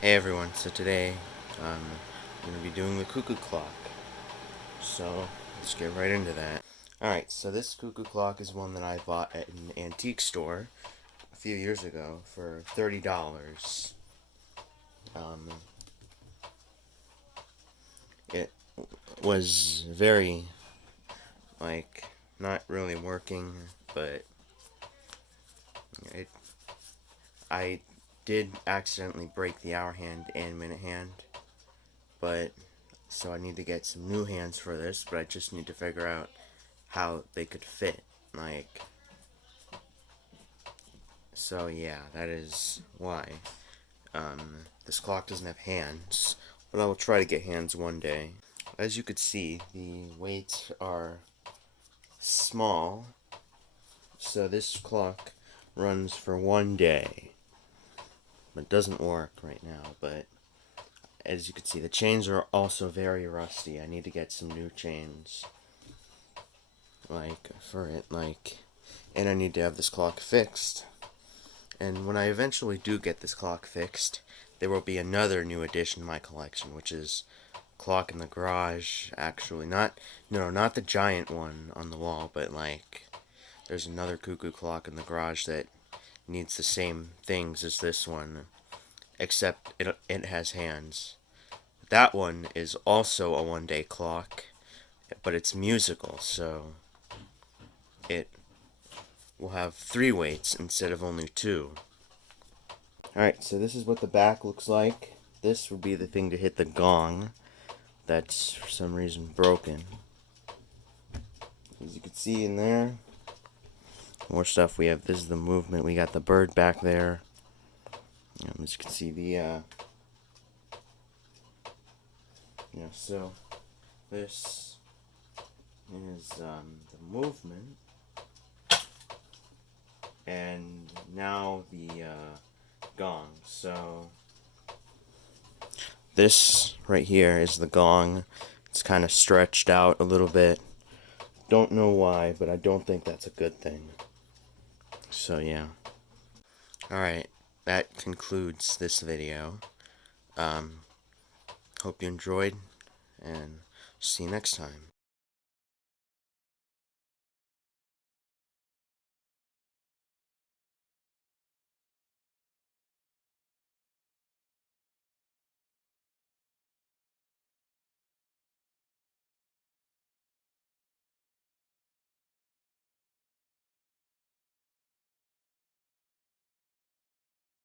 Hey everyone, so today I'm going to be doing the cuckoo clock. So let's get right into that. Alright, so this cuckoo clock is one that I bought at an antique store a few years ago for $30. Um, it was very, like, not really working, but it I did accidentally break the hour hand and minute hand, but so I need to get some new hands for this, but I just need to figure out how they could fit. Like, so yeah, that is why. This clock doesn't have hands, but I will try to get hands one day. As you could see, the weights are small, so this clock runs for one day. It doesn't work right now, but as you can see, the chains are also very rusty. I need to get some new chains, like, for it, like, and I need to have this clock fixed. And when I eventually do get this clock fixed, there will be another new addition to my collection, which is clock in the garage. Actually, not the giant one on the wall, but like there's another cuckoo clock in the garage that needs the same things as this one, except it has hands. That one is also a one-day clock, but it's musical, so it will have three weights instead of only two. Alright, so this is what the back looks like. This would be the thing to hit the gong. That's for some reason broken. As you can see in there, more stuff we have. This is the movement. We got the bird back there. As you can see, so this is the movement. And now the gong. So this right here is the gong. It's kind of stretched out a little bit. Don't know why, but I don't think that's a good thing. So yeah. Alright, that concludes this video. Um, hope you enjoyed, and see you next time.